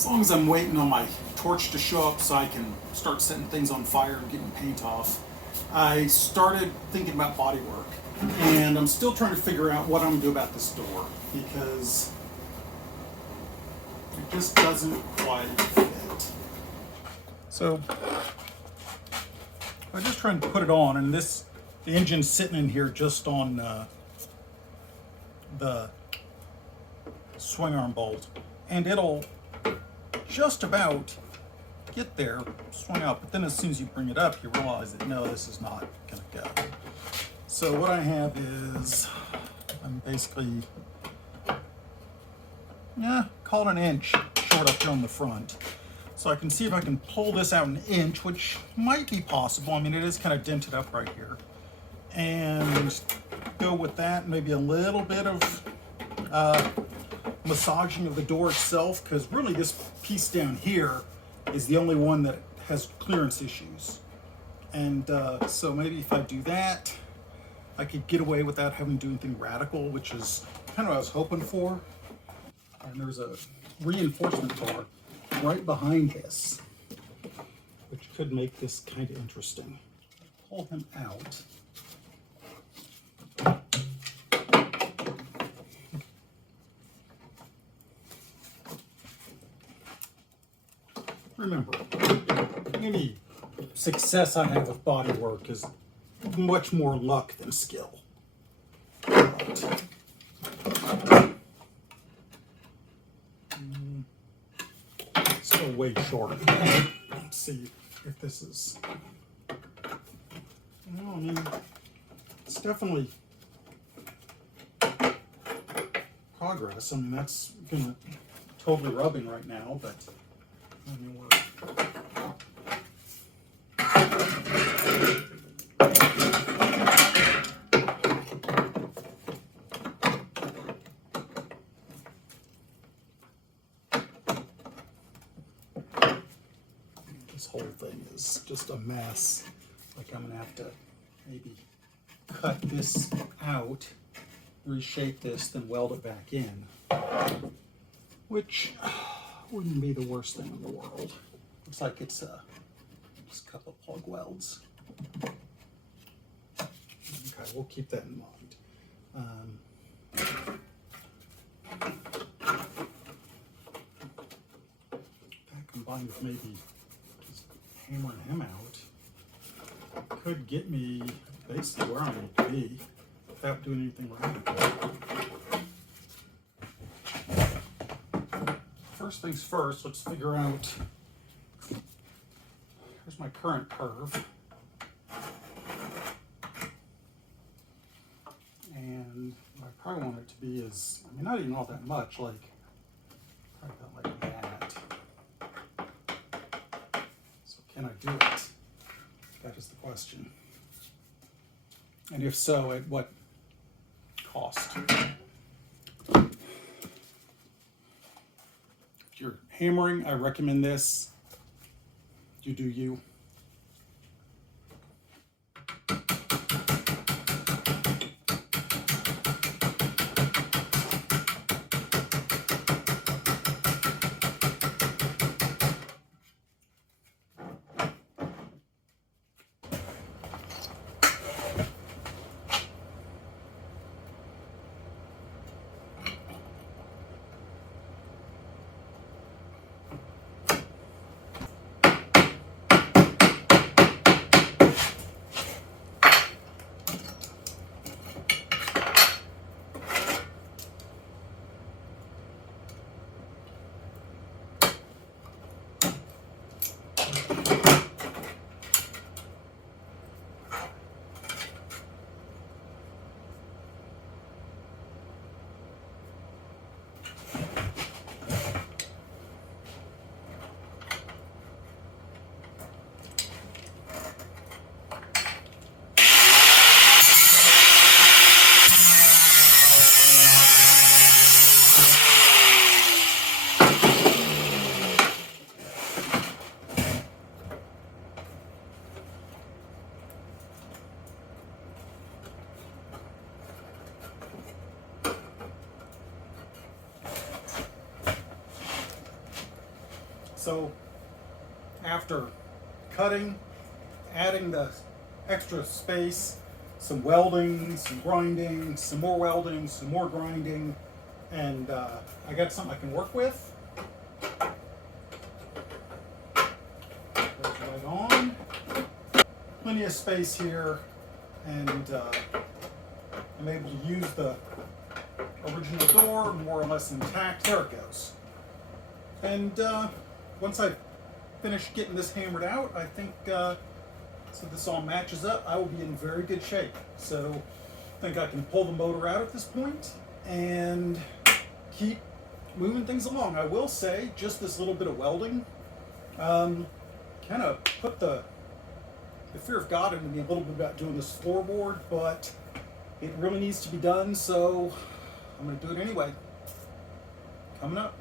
As long as I'm waiting on my torch to show up so I can start setting things on fire and getting paint off, I started thinking about bodywork. And I'm still trying to figure out what I'm going to do about this door, because it just doesn't quite fit. So I'm just trying to put it on, and the engine's sitting in here just on the swing arm bolt, and it'll just about get there, swing out, but then as soon as you bring it up, you realize that no, this is not gonna go. So what I have is, I'm basically, call it an inch short up here on the front. So I can see if I can pull this out an inch, which might be possible. I mean, it is kind of dented up right here. And go with that, maybe a little bit of massaging of the door itself, because really this piece down here is the only one that has clearance issues. And so maybe if I do that, I could get away without having to do anything radical, which is kind of what I was hoping for. And there's a reinforcement bar right behind this, which could make this kind of interesting. Pull him out. Remember, any success I have with bodywork is much more luck than skill. But, still way short. Let's see if this is. Well, I mean, it's definitely progress. I mean, that's gonna totally rubbing right now, but I mean, we're. This whole thing is just a mess. Like, I'm gonna have to maybe cut this out, reshape this, then weld it back in, which wouldn't be the worst thing in the world. Looks like it's just a couple of plug welds. Okay, we'll keep that in mind. That combined with maybe just hammering him out could get me basically where I need to be without doing anything radical. First things first, let's figure out, here's my current curve. And what I probably want it to be is, I mean, not even all that much, like, probably about like that. So can I do it? That is the question. And if so, at what cost? If you're hammering, I recommend this. You do you. So after cutting, adding the extra space, some welding, some grinding, some more welding, some more grinding, and I got something I can work with. Goes right on. Plenty of space here, and I'm able to use the original door more or less intact. There it goes. And once I finish getting this hammered out, I think so this all matches up, I will be in very good shape. So I think I can pull the motor out at this point and keep moving things along. I will say, just this little bit of welding kind of put the fear of God into me a little bit about doing this floorboard, but it really needs to be done, so I'm going to do it anyway. Coming up.